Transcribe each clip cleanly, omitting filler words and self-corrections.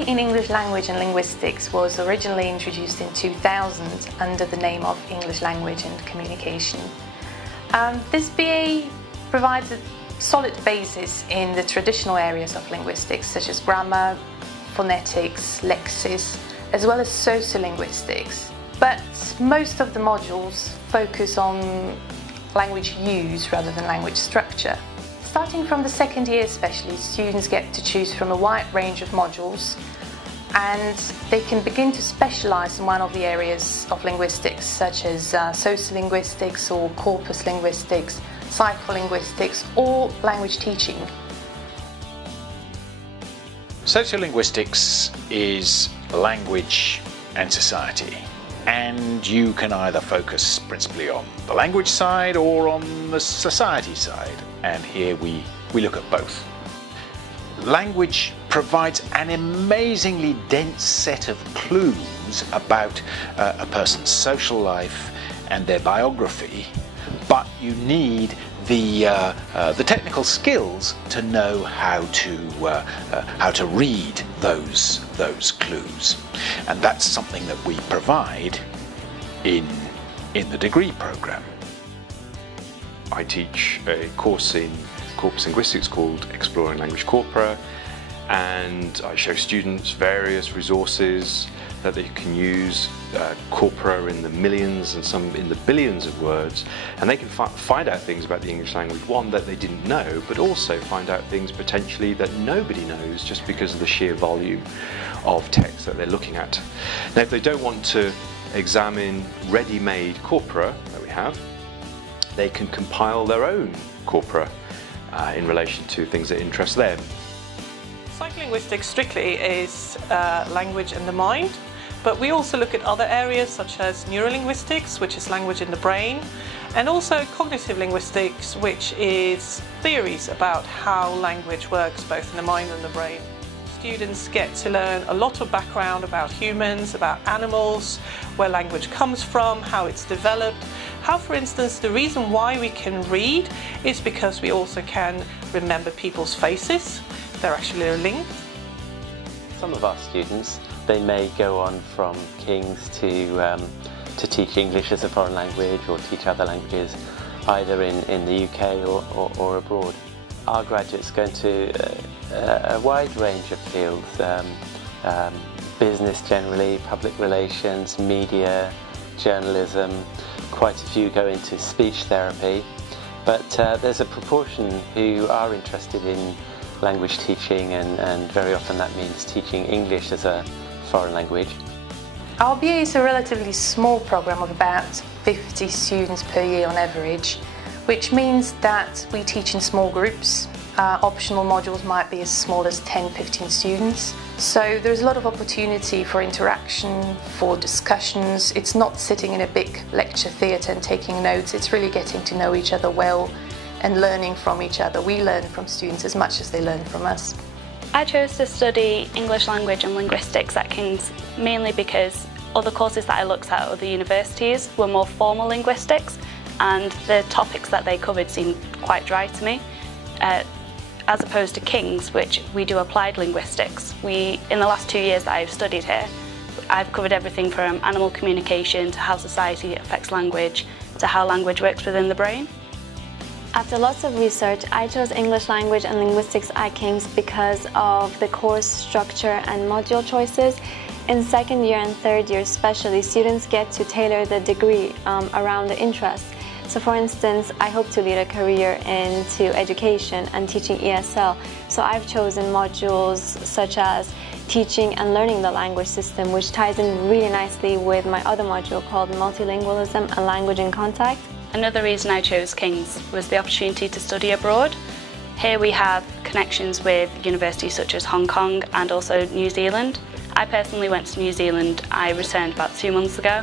BA in English Language and Linguistics was originally introduced in 2000 under the name of English Language and Communication. This BA provides a solid basis in the traditional areas of linguistics such as grammar, phonetics, lexis, as well as sociolinguistics. But most of the modules focus on language use rather than language structure. Starting from the second year especially, students get to choose from a wide range of modules, and they can begin to specialise in one of the areas of linguistics such as sociolinguistics or corpus linguistics, psycholinguistics or language teaching. Sociolinguistics is language and society, and you can either focus principally on the language side or on the society side, and here we look at both. Language provides an amazingly dense set of clues about a person's social life and their biography, but you need the technical skills to know how to read those clues, and that's something that we provide in the degree program. I teach a course in Corpus Linguistics called Exploring Language Corpora, and I show students various resources that they can use, corpora in the millions and some in the billions of words, and they can find out things about the English language, one, that they didn't know, but also find out things potentially that nobody knows just because of the sheer volume of text that they're looking at. Now, if they don't want to examine ready-made corpora that we have, they can compile their own corpora in relation to things that interest them. Psycholinguistics strictly is language and the mind, but we also look at other areas such as neurolinguistics, which is language in the brain, and also cognitive linguistics, which is theories about how language works both in the mind and the brain. Students get to learn a lot of background about humans, about animals, where language comes from, how it's developed, how, for instance, the reason why we can read is because we also can remember people's faces. They're actually linked. Some of our students, they may go on from King's to teach English as a foreign language or teach other languages, either in the UK or abroad. Our graduates go into a wide range of fields, business generally, public relations, media, journalism. Quite a few go into speech therapy, but there's a proportion who are interested in language teaching, and very often that means teaching English as a foreign language. Our BA is a relatively small program of about 50 students per year on average, which means that we teach in small groups. Optional modules might be as small as 10-15 students. So there's a lot of opportunity for interaction, for discussions. It's not sitting in a big lecture theatre and taking notes, it's really getting to know each other well and learning from each other. We learn from students as much as they learn from us. I chose to study English Language and Linguistics at King's mainly because other courses that I looked at at other universities were more formal linguistics, and the topics that they covered seemed quite dry to me. As opposed to King's, which we do applied linguistics. In the last 2 years that I've studied here, I've covered everything from animal communication to how society affects language to how language works within the brain. After lots of research, I chose English Language and Linguistics at King's because of the course structure and module choices. In second year and third year especially, students get to tailor the degree around the interests. So for instance, I hope to lead a career into education and teaching ESL. So I've chosen modules such as teaching and learning the language system, which ties in really nicely with my other module called multilingualism and language in contact. Another reason I chose King's was the opportunity to study abroad. Here we have connections with universities such as Hong Kong and also New Zealand. I personally went to New Zealand. I returned about 2 months ago.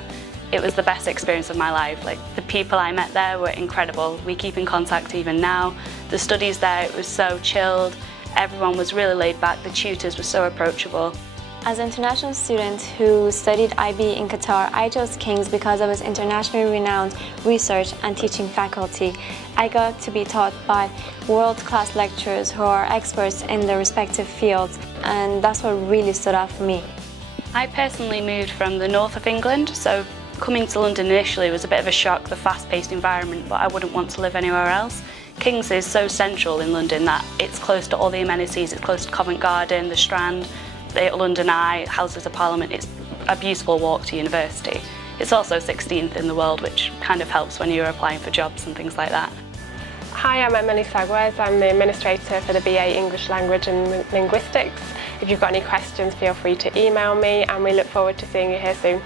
It was the best experience of my life. The people I met there were incredible. We keep in contact even now. The studies there, it was so chilled. Everyone was really laid back. The tutors were so approachable. As an international student who studied IB in Qatar, I chose King's because of its internationally renowned research and teaching faculty. I got to be taught by world-class lecturers who are experts in their respective fields, and that's what really stood out for me. I personally moved from the north of England, so coming to London initially was a bit of a shock, the fast-paced environment, but I wouldn't want to live anywhere else. King's is so central in London that it's close to all the amenities, it's close to Covent Garden, the Strand, the London Eye, Houses of Parliament. It's a beautiful walk to university. It's also 16th in the world, which kind of helps when you're applying for jobs and things like that. Hi, I'm Emily Sagwes. I'm the administrator for the BA English Language and Linguistics. If you've got any questions, feel free to email me, and we look forward to seeing you here soon.